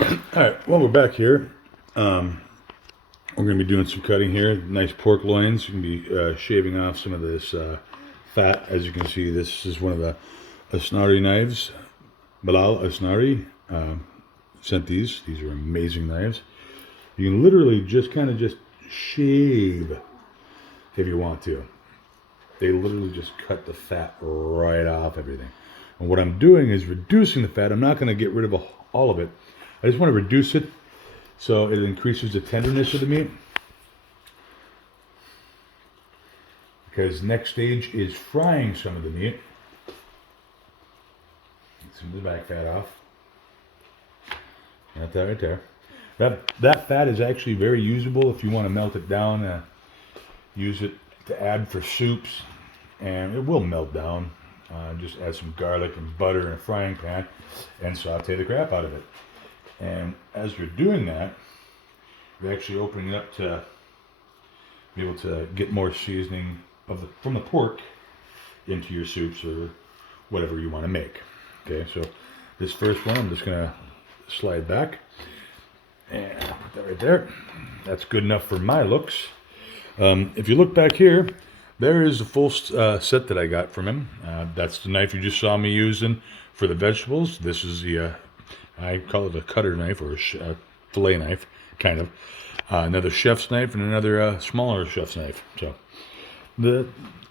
Alright, well, we're back here. We're going to be doing some cutting here. Nice pork loins. You can be shaving off some of this fat. As you can see, this is one of the Ansari knives. Bilal Ansari sent these. These are amazing knives. You can literally just kind of just shave if you want to. They literally just cut the fat right off everything. And what I'm doing is reducing the fat. I'm not going to get rid of all of it. I just want to reduce it so it increases the tenderness of the meat. Because next stage is frying some of the meat. Get some of the back fat off. Got that right there. That fat is actually very usable if you want to melt it down. Use it to add for soups, and it will melt down. Just add some garlic and butter in a frying pan and saute the crap out of it. And as you're doing that, you're actually opening it up to be able to get more seasoning from the pork into your soups or whatever you want to make. Okay, so this first one, I'm just going to slide back and put that right there. That's good enough for my looks. If you look back here, there is the full set that I got from him. That's the knife you just saw me using for the vegetables. This is the I call it a cutter knife or a fillet knife, kind of. Another chef's knife and another smaller chef's knife. So, the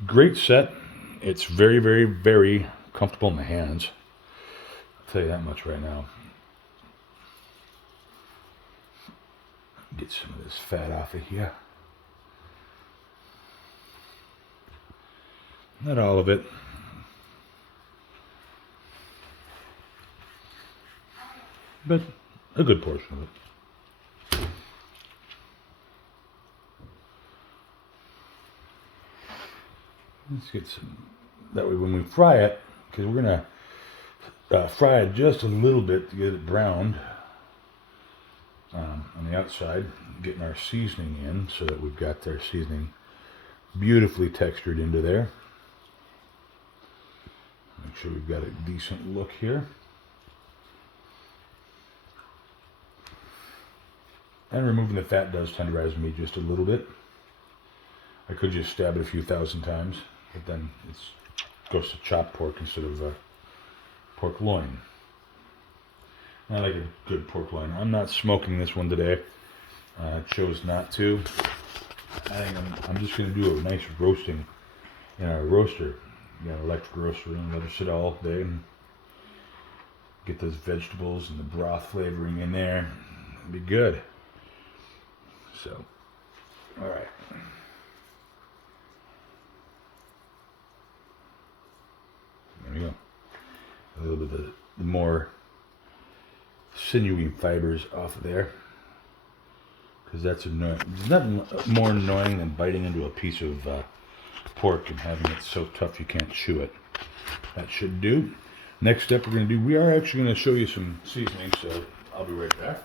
great set. It's very, very, very comfortable in the hands. I'll tell you that much right now. Get some of this fat off of here. Not all of it. But a good portion of it. Let's get some, that way when we fry it, because we're going to fry it just a little bit to get it browned on the outside, getting our seasoning in so that we've got our seasoning beautifully textured into there. Make sure we've got a decent look here. And removing the fat does tenderize meat just a little bit. I could just stab it a few thousand times, but then it goes to chopped pork instead of pork loin. I like a good pork loin. I'm not smoking this one today. I chose not to. I think I'm just going to do a nice roasting in our roaster. We got an electric roaster and let it sit all day and get those vegetables and the broth flavoring in there. It'll be good. So, all right. There we go. A little bit of the more sinewy fibers off of there, because that's annoying. There's nothing more annoying than biting into a piece of pork and having it so tough you can't chew it. That should do. Next step we're going to do, we are actually going to show you some seasoning, so I'll be right back.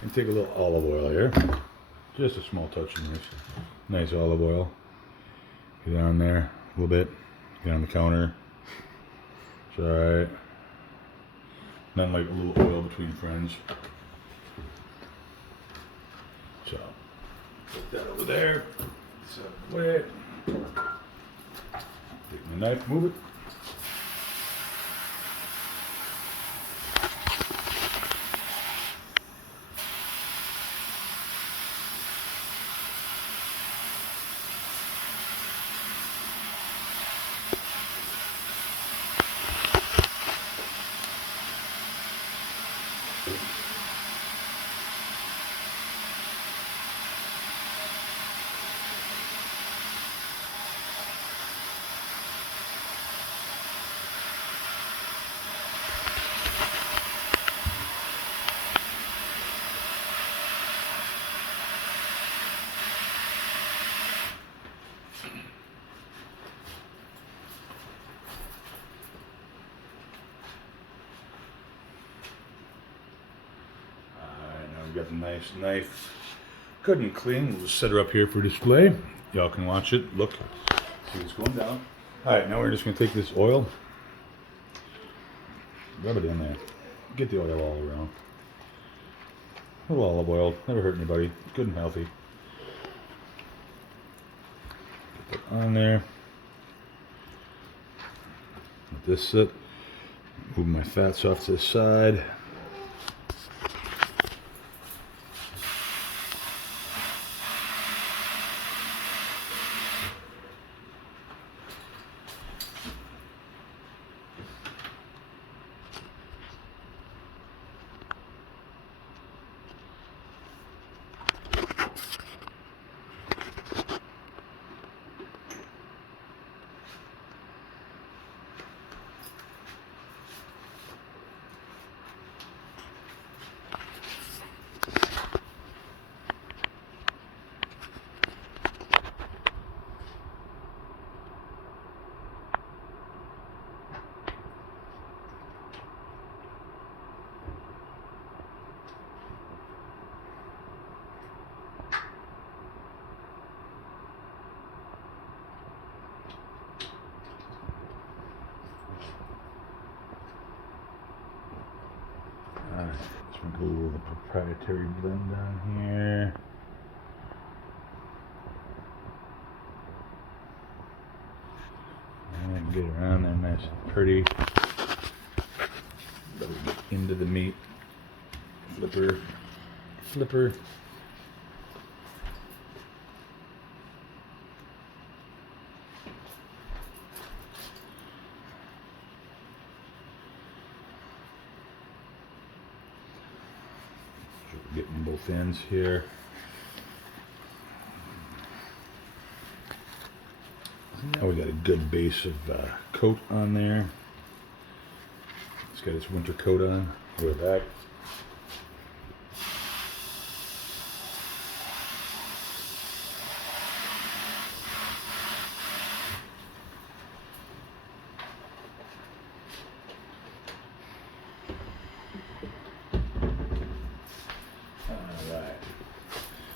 And take a little olive oil here. Just a small touch of this. Nice olive oil. Get on there a little bit. Get on the counter. It's alright. Nothing like a little oil between friends. So, put that over there. Set it away. Take my knife, move it. Got the nice knife good and clean. We'll just set her up here for display. Y'all can watch it, look, see what's going down. Alright, now we're just going to take this oil, rub it in there, get the oil all around. A little olive oil, never hurt anybody, good and healthy. Put that on there. Let this sit. Move my fats off to the side. Sprinkle a little proprietary blend down here. And get around there nice and pretty. That'll get into the meat. Flipper. Flipper. Getting both ends here. Now we got a good base of coat on there. It's got its winter coat on. Look at that.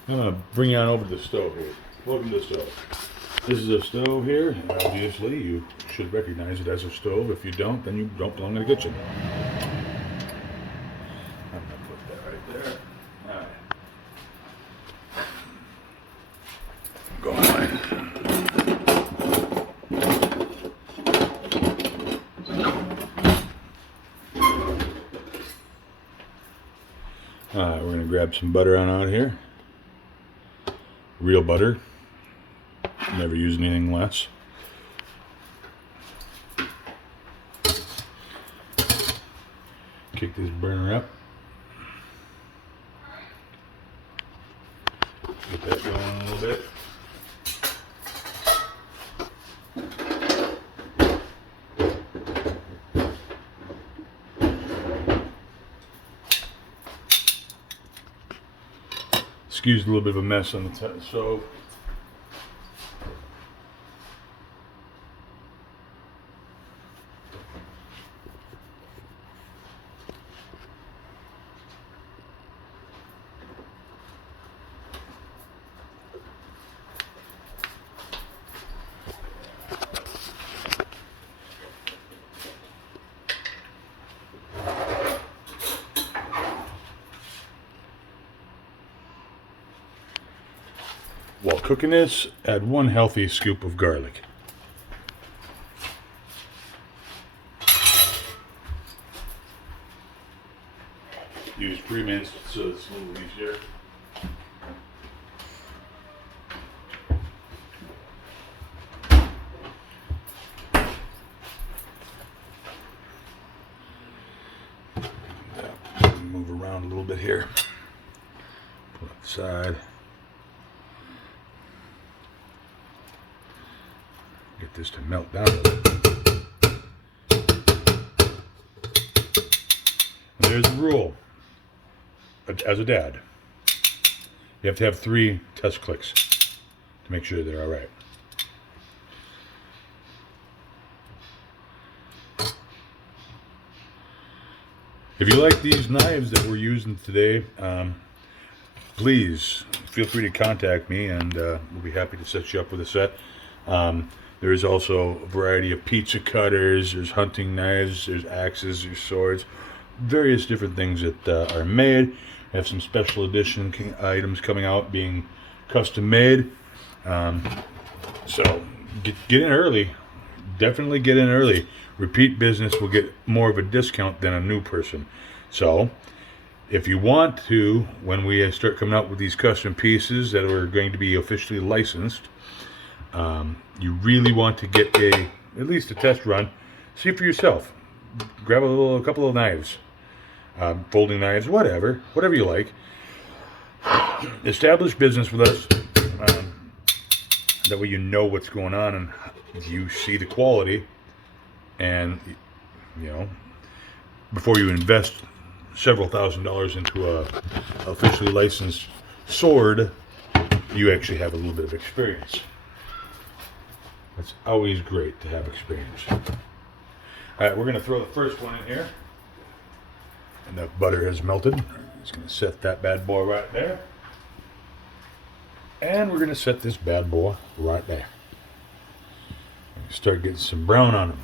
I'm going to bring you on over to the stove here. Welcome to the stove. This is a stove here, and obviously you should recognize it as a stove. If you don't, then you don't belong in the kitchen. I'm going to put that right there. Alright. Alright, we're going to grab some butter on out here. Real butter. Never use anything less. Kick this burner up. Get that going a little bit. Excuse a little bit of a mess on the stove. While cooking this, add 1 healthy scoop of garlic. Use pre-minced so it's a little easier. Move around a little bit here. Put it aside. Get this to melt down a little. And there's the rule. As a dad, you have to have 3 test clicks to make sure they're all right. If you like these knives that we're using today, please feel free to contact me, and we'll be happy to set you up with a set. There's also a variety of pizza cutters, there's hunting knives, there's axes, there's swords, various different things that are made. We have some special edition items coming out being custom made. So get in early. Definitely get in early. Repeat business will get more of a discount than a new person. So if you want to, when we start coming out with these custom pieces that are going to be officially licensed, you really want to get at least a test run. See for yourself. Grab a couple of knives, folding knives, whatever you like. Establish business with us. That way you know what's going on and you see the quality, and before you invest several $1,000s into a officially licensed sword, you actually have a little bit of experience. It's always great to have experience. All right, we're going to throw the first one in here, and the butter has melted. Just going to set that bad boy right there. And we're going to set this bad boy right there. Start getting some brown on them.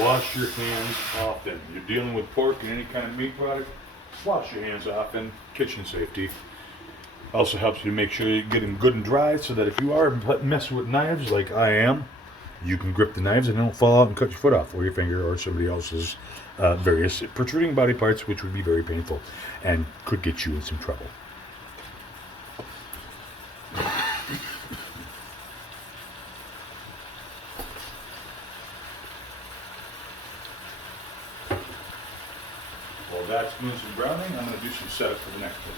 Wash your hands often. You're dealing with pork and any kind of meat product, wash your hands often. Kitchen safety. Also helps you to make sure you get them good and dry so that if you are messing with knives like I am, you can grip the knives and they don't fall out and cut your foot off or your finger or somebody else's various protruding body parts, which would be very painful and could get you in some trouble. While that's doing some browning, I'm going to do some setup for the next one.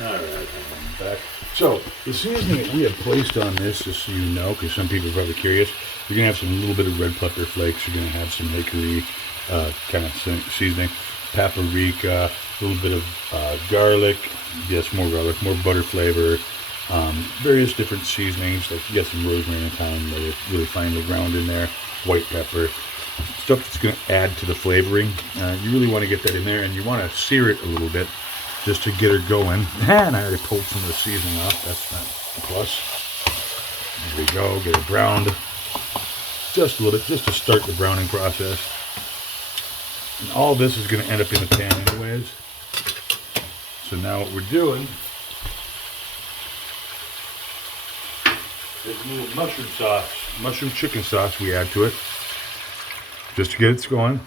Alright, I'm back. So, the seasoning that we have placed on this, just so you know, because some people are probably curious, you're going to have some little bit of red pepper flakes, you're going to have some hickory kind of seasoning, paprika, a little bit of garlic, yes, more garlic, more butter flavor, various different seasonings, like you got some rosemary and thyme that are really finely ground in there, white pepper, stuff that's going to add to the flavoring. You really want to get that in there, and you want to sear it a little bit, just to get her going. And I already pulled some of the seasoning off. That's not a plus. There we go. Get it browned. Just a little bit, just to start the browning process. And all this is going to end up in the pan anyways. So now what we're doing is a little mushroom sauce, mushroom chicken sauce we add to it, just to get it going.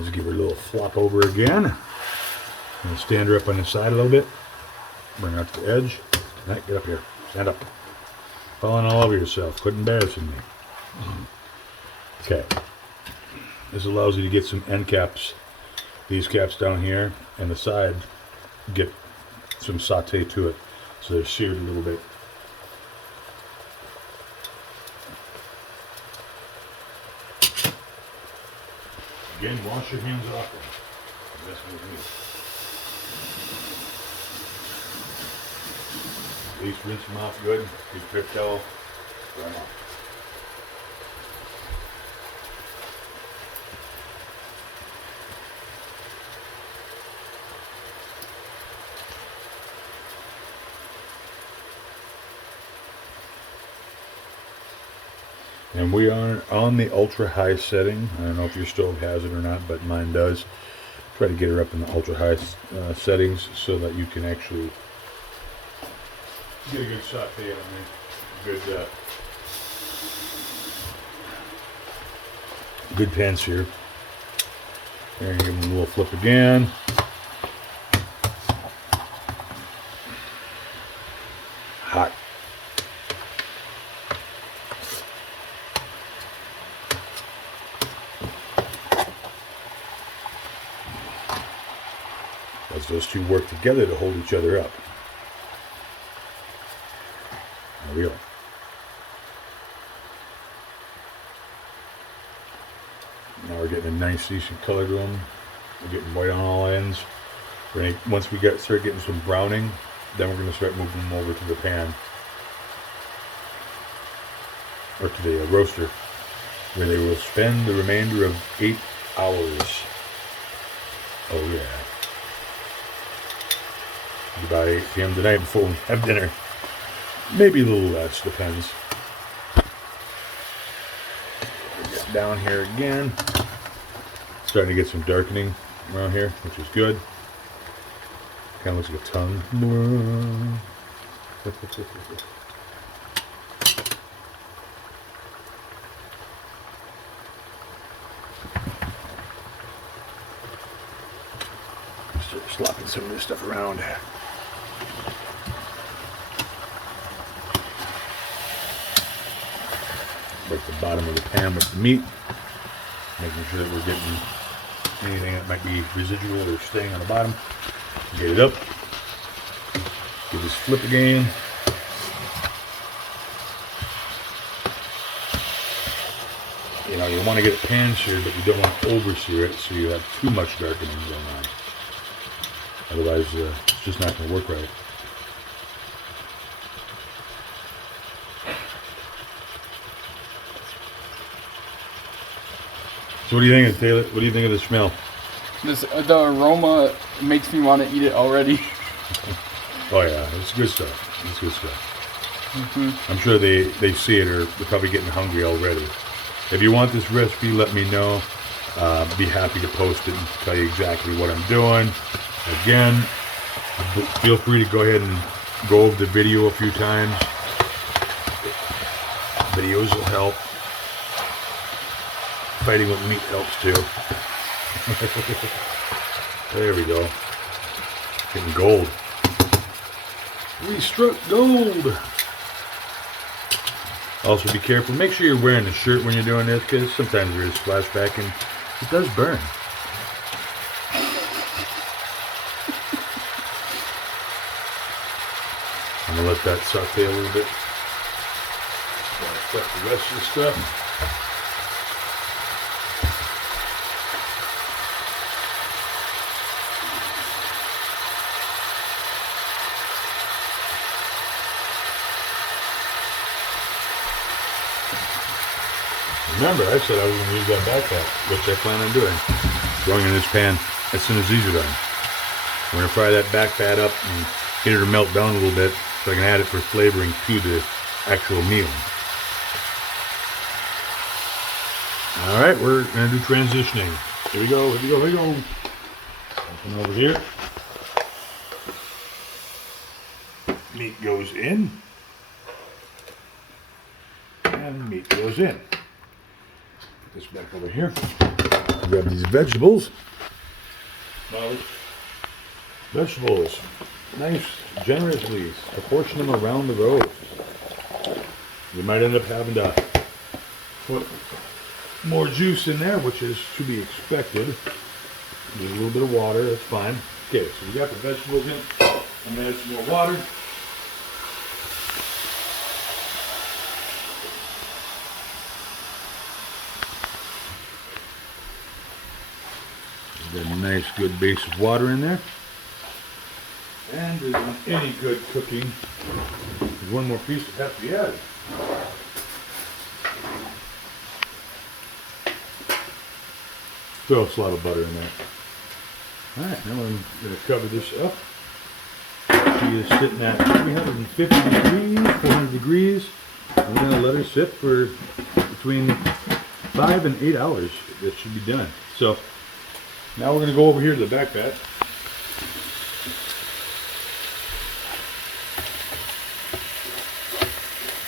Let's give her a little flop over again. And stand her up on the side a little bit. Bring her out to the edge. Right, get up here. Stand up. Falling all over yourself. Quit embarrassing me. Okay. This allows you to get some end caps. These caps down here and the side get some saute to it. So they're seared a little bit. Again, wash your hands off them. That's what it is. At least rinse them off good. Good drip towel. Dry them off. And we are on the ultra high setting. I don't know if your stove has it or not, but mine does. Try to get her up in the ultra high settings so that you can actually get a good saute on there. Good pan sear. There, give them a little flip again. Hot. As those two work together to hold each other up. There we go. Now we're getting a nice, decent color to them. We're getting white on all ends. Once we start getting some browning, then we're going to start moving them over to the pan. Or to the roaster, where they will spend the remainder of 8 hours. Oh yeah. About 8 p.m. tonight before we have dinner. Maybe a little less, depends. Get down here again. Starting to get some darkening around here, which is good. Kind of looks like a tongue. Start slopping some of this stuff around. Break the bottom of the pan with the meat, making sure that we're getting anything that might be residual or staying on the bottom. Get it up. Give this flip again. You know, you want to get it pan seared, but you don't want to over sear it so you have too much darkening going on. Otherwise, it's just not going to work right. So what do you think of it, Taylor? What do you think of the smell? The aroma makes me want to eat it already. Oh yeah, it's good stuff. It's good stuff. I'm sure they see it or they're probably getting hungry already. If you want this recipe, let me know. Be happy to post it and tell you exactly what I'm doing. Again, feel free to go ahead and go over the video a few times. Videos will help. Fighting with meat helps too. There we go. Getting gold. We struck gold. Also be careful. Make sure you're wearing a shirt when you're doing this because sometimes there is splashback and it does burn. I'm going to let that saute a little bit. Cut the rest of the stuff. Remember, I said I was going to use that backpack, which I plan on doing. Throwing in this pan as soon as these are done. I'm going to fry that back fat up and get it to melt down a little bit so I can add it for flavoring to the actual meal. Alright, we're going to do transitioning. Here we go, here we go, here we go. Something over here. Meat goes in. And meat goes in. Put this back over here. Grab these vegetables. Now, vegetables, nice, generously proportion them around the roast. You might end up having to put more juice in there, which is to be expected. Use a little bit of water, that's fine. Okay, so we got the vegetables in. I'm gonna add some more water. Got a nice good base of water in there. And as in any good cooking, there's one more piece that has to be added. Throw a slab of butter in there. Alright, now I'm going to cover this up. She is sitting at 350 degrees, 400 degrees. I'm going to let her sit for between 5 and 8 hours. That should be done. So now we're going to go over here to the back pat.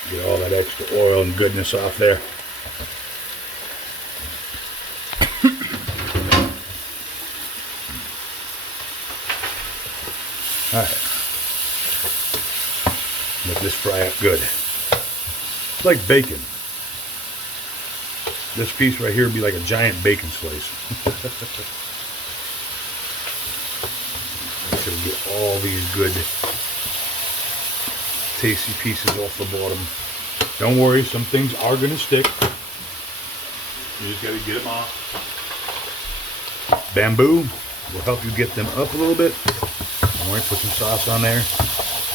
Get all that extra oil and goodness off there. Alright. Let this fry up good. It's like bacon. This piece right here would be like a giant bacon slice. I'm going to get all these good tasty pieces off the bottom. Don't worry, some things are going to stick. You just got to get them off. Bamboo will help you get them up a little bit. Don't worry, put some sauce on there.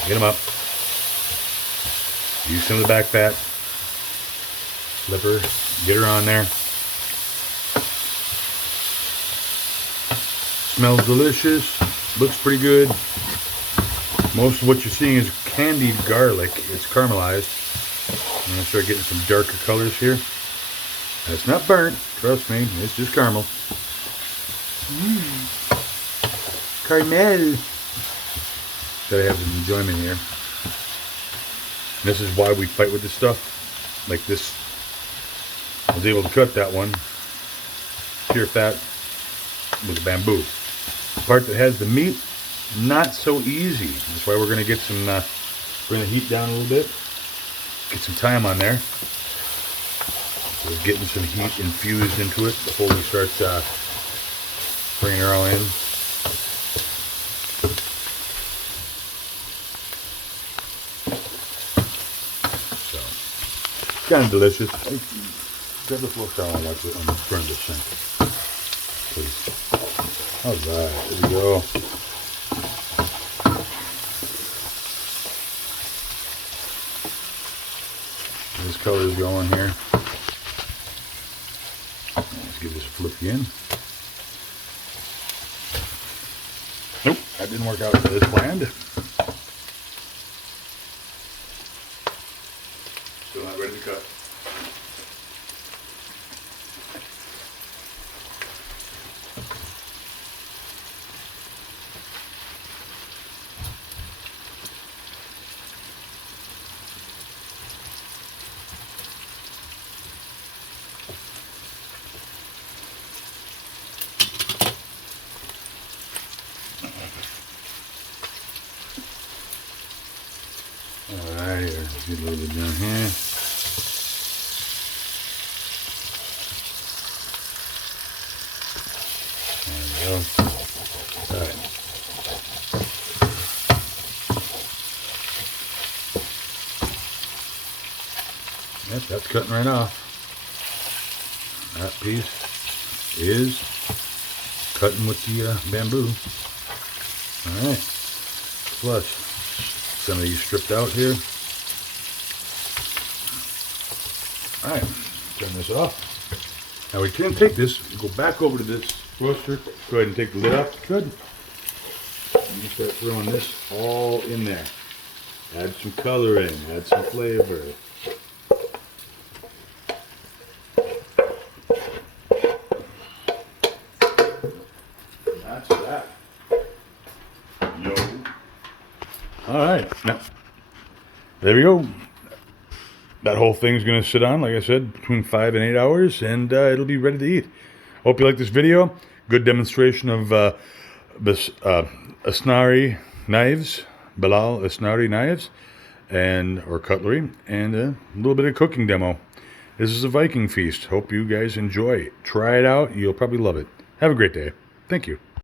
Get them up. Use some of the back fat. Flip her. Get her on there. Smells delicious. Looks pretty good. Most of what you're seeing is candied garlic. It's caramelized. I'm going to start getting some darker colors here. And it's not burnt. Trust me. It's just caramel. Caramel. Gotta have some enjoyment here. This is why we fight with this stuff. Like this. I was able to cut that one. Pure fat with the bamboo. The part that has the meat, not so easy. That's why we're going to get some, bring the heat down a little bit. Get some time on there. So we're getting some heat infused into it before we start bringing her all in. So, kind of delicious. Grab the floor towel and wipe it on the front of the sink. Please. Alright, there we go. This color is going here. Let's give this a flip again. Nope, that didn't work out as planned. Still not ready to cut. Alright, let's get a little bit down here. There we go. Alright. Yep, that's cutting right off. That piece is cutting with the bamboo. Alright. Plus, some of these stripped out here. Alright, turn this off. Now we can take this, go back over to this roaster. Go ahead and take the lid off. Good. And you start throwing this all in there. Add some coloring, add some flavor. That's that. Yo. Alright, now, there we go. that whole thing's going to sit on, like I said, between 5 and 8 hours, and it'll be ready to eat. Hope you like this video. Good demonstration of this Ansari knives, Bilal Ansari knives, or cutlery, and a little bit of cooking demo. This is a Viking feast. Hope you guys enjoy. Try it out. You'll probably love it. Have a great day. Thank you.